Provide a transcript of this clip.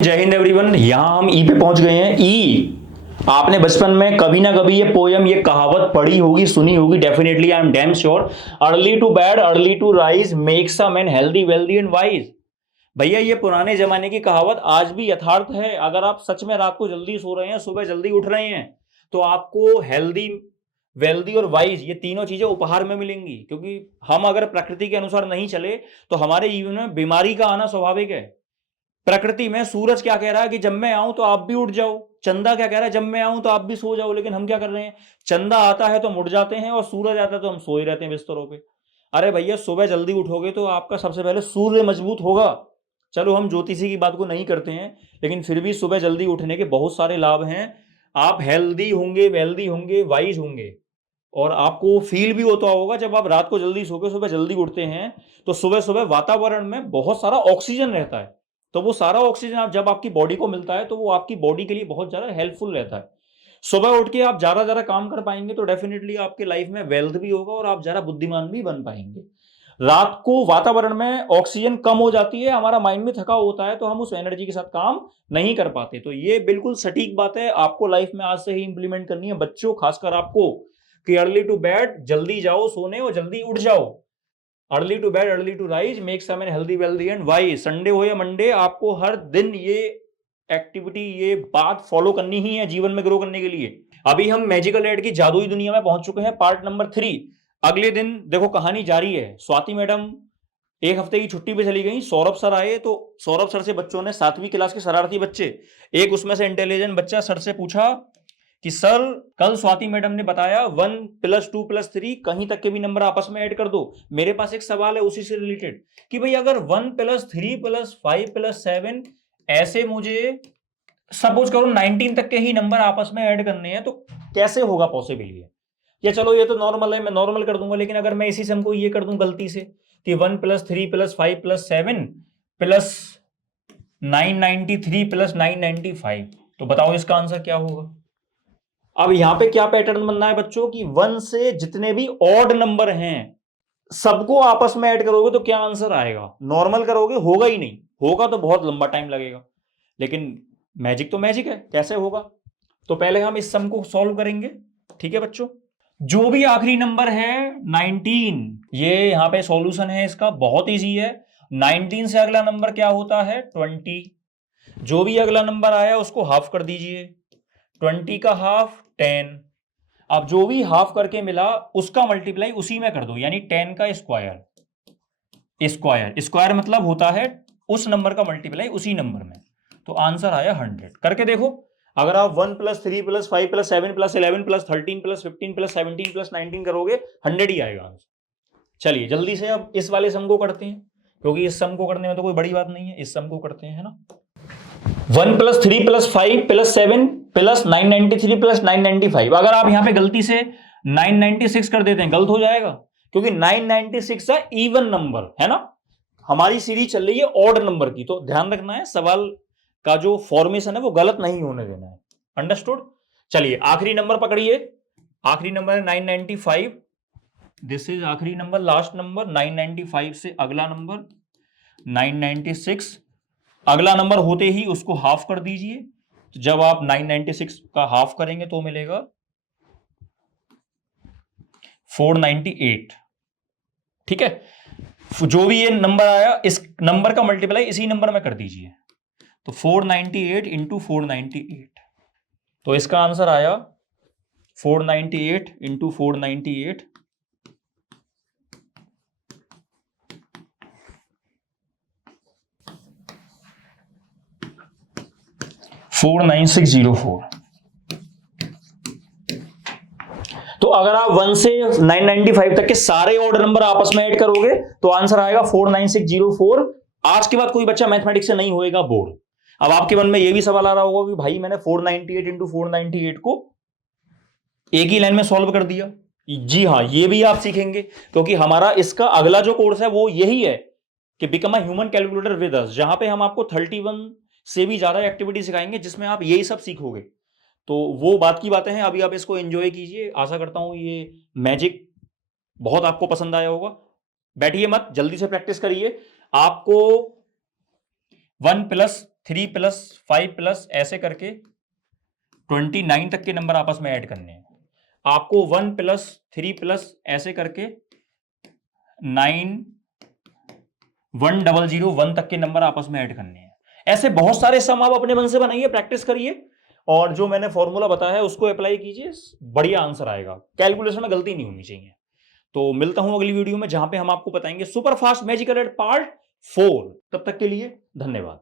जय हिंद एवरीवन। यहां हम ई पे पहुंच गए हैं। ई आपने बचपन में कभी ना कभी ये पोयम, ये कहावत पढ़ी होगी, सुनी होगी। Definitely I am damn sure. Early to bed early to rise makes a man healthy wealthy and wise. भैया ये पुराने जमाने की कहावत आज भी यथार्थ है। अगर आप सच में रात को जल्दी सो रहे हैं, सुबह जल्दी उठ रहे हैं, तो आपको हेल्दी, वेल्दी और वाइज ये तीनों चीजें उपहार में मिलेंगी। क्योंकि हम अगर प्रकृति के अनुसार नहीं चले तो हमारे जीवन में बीमारी का आना स्वाभाविक है। प्रकृति में सूरज क्या कह रहा है कि जब मैं आऊं तो आप भी उठ जाओ। चंदा क्या कह रहा है, जब मैं आऊं तो आप भी सो जाओ। लेकिन हम क्या कर रहे हैं, चंदा आता है तो हम उठ जाते हैं और सूरज आता है तो हम सो ही रहते हैं बिस्तरों पे। अरे भैया सुबह जल्दी उठोगे तो आपका सबसे पहले सूर्य मजबूत होगा। चलो हम ज्योतिषी की बात को नहीं करते हैं, लेकिन फिर भी सुबह जल्दी उठने के बहुत सारे लाभ हैं। आप हेल्दी होंगे, वेल्दी होंगे, वाइज होंगे। और आपको फील भी होता होगा जब आप रात को जल्दी सो के सुबह जल्दी उठते हैं तो सुबह सुबह वातावरण में बहुत सारा ऑक्सीजन रहता है। तो वो सारा ऑक्सीजन आप जब आपकी बॉडी को मिलता है तो वो आपकी बॉडी के लिए बहुत ज्यादा हेल्पफुल रहता है। सुबह उठ के आप ज्यादा ज्यादा काम कर पाएंगे तो डेफिनेटली आपके लाइफ में वेल्थ भी होगा और आप ज्यादा बुद्धिमान भी बन पाएंगे। रात को वातावरण में ऑक्सीजन कम हो जाती है, हमारा माइंड भी थका होता है, तो हम उस एनर्जी के साथ काम नहीं कर पाते। तो ये बिल्कुल सटीक बात है, आपको लाइफ में आज से ही इंप्लीमेंट करनी है बच्चों, खासकर आपको, कि अर्ली टू बेड, जल्दी जाओ सोने और जल्दी उठ जाओ। Early to bed early to rise makes a man healthy wealthy and wise. Sunday हो या मंडे, आपको हर दिन ये एक्टिविटी, ये बात फॉलो करनी ही है जीवन में ग्रो करने के लिए। अभी हम मैजिकल एड की जादुई दुनिया में पहुंच चुके हैं, पार्ट नंबर 3। अगले दिन देखो कहानी जारी है। स्वाति मैडम एक हफ्ते की छुट्टी पे चली गई, सौरभ सर आए तो सौरभ सर से बच्चों ने, 7वीं क्लास के शरारती बच्चे, एक उसमें से इंटेलिजेंट बच्चा सर से पूछा कि सर कल स्वाति मैडम ने बताया 1+2+3 कहीं तक के भी नंबर आपस में ऐड कर दो। मेरे पास एक सवाल है उसी से रिलेटेड कि भाई अगर 1+3+5+7 ऐसे मुझे सपोज करो 19 तक के ही नंबर आपस में ऐड करने हैं तो कैसे होगा पॉसिबल ये? या चलो ये तो नॉर्मल है, मैं नॉर्मल कर दूंगा, लेकिन अगर मैं इसी सम को ये कर दूं गलती से कि 1+3+5+7 प्लस 993+995, तो बताओ इसका आंसर क्या होगा? अब यहां पे क्या पैटर्न बनना है बच्चों कि 1 से जितने भी ऑड नंबर हैं सबको आपस में ऐड करोगे तो क्या आंसर आएगा? नॉर्मल करोगे होगा ही नहीं, होगा तो बहुत लंबा टाइम लगेगा। लेकिन मैजिक तो मैजिक है, कैसे होगा? तो पहले हम इस सम को सॉल्व करेंगे। ठीक है बच्चों, जो भी आखिरी नंबर है 19, ये यहां पे सॉल्यूशन है इसका, बहुत इजी है। 19 से अगला नंबर क्या होता है? 20। जो भी अगला नंबर आया उसको हाफ कर दीजिए। 20 का हाफ 10। अब जो भी हाफ करके मिला उसका मल्टीप्लाई उसी में कर दो, यानी 10 का स्क्वायर। स्क्वायर स्क्वायर मतलब होता है उस नंबर का मल्टीप्लाई उसी नंबर में। तो आंसर आया 100। करके देखो, अगर आप 1+3+5+7+11+13+15+17+19 करोगे 100 ही आएगा आंसर। चलिए जल्दी से अब इस वाले सम को करते हैं, क्योंकि इस सम को करने में तो कोई बड़ी बात नहीं है। इस सम को करते हैं, है ना। 1+3+5+7+993+995। अगर आप यहां पे गलती से 996 कर देते हैं गलत हो जाएगा, क्योंकि 996 है इवन नंबर, है ना। हमारी सीरीज चल रही है ऑड नंबर की, तो ध्यान रखना है सवाल का जो फॉर्मेशन है वो गलत नहीं होने देना है। अंडरस्टूड। चलिए आखिरी नंबर पकड़िए। आखिरी नंबर है 995। दिस इज आखिरी नंबर, लास्ट नंबर। 995 से अगला नंबर 996। अगला नंबर होते ही उसको हाफ कर दीजिए। तो जब आप 996 का हाफ करेंगे तो मिलेगा 498। ठीक है, जो भी ये नंबर आया इस नंबर का मल्टीप्लाई इसी नंबर में कर दीजिए। तो 498 इंटू 498, तो इसका आंसर आया 498 इंटू 498 49604। तो अगर आप 1 से 995 तक के सारे ऑड नंबर आपस में ऐड करोगे तो आंसर आएगा 49604। आज के बाद कोई बच्चा मैथमेटिक्स से नहीं होएगा बोर। अब आपके मन में यह भी सवाल आ रहा होगा कि भाई मैंने 498 इंटू 498 को एक ही लाइन में सॉल्व कर दिया। जी हाँ, ये भी आप सीखेंगे, क्योंकि हमारा इसका अगला जो कोर्स है वो यही है कि become a human calculator with us, जहां पे हम आपको 31 से भी ज्यादा एक्टिविटी सिखाएंगे जिसमें आप यही सब सीखोगे। तो वो बात की बातें हैं, अभी आप इसको एंजॉय कीजिए। आशा करता हूं ये मैजिक बहुत आपको पसंद आया होगा। बैठिए मत, जल्दी से प्रैक्टिस करिए। आपको 1+3 3 प्लस 5 प्लस ऐसे करके 29 तक के नंबर आपस में ऐड करने हैं। आपको 1 प्लस 3 प्लस ऐसे करके 9 1001 तक के नंबर आपस में ऐड करने हैं। ऐसे बहुत सारे सम आप अपने मन से बनाइए, प्रैक्टिस करिए, और जो मैंने फॉर्मूला बताया है उसको अप्लाई कीजिए, बढ़िया आंसर आएगा। कैलकुलेशन में गलती नहीं होनी चाहिए। तो मिलता हूं अगली वीडियो में, जहां पे हम आपको बताएंगे super fast magical ad part 4। तब तक के लिए धन्यवाद।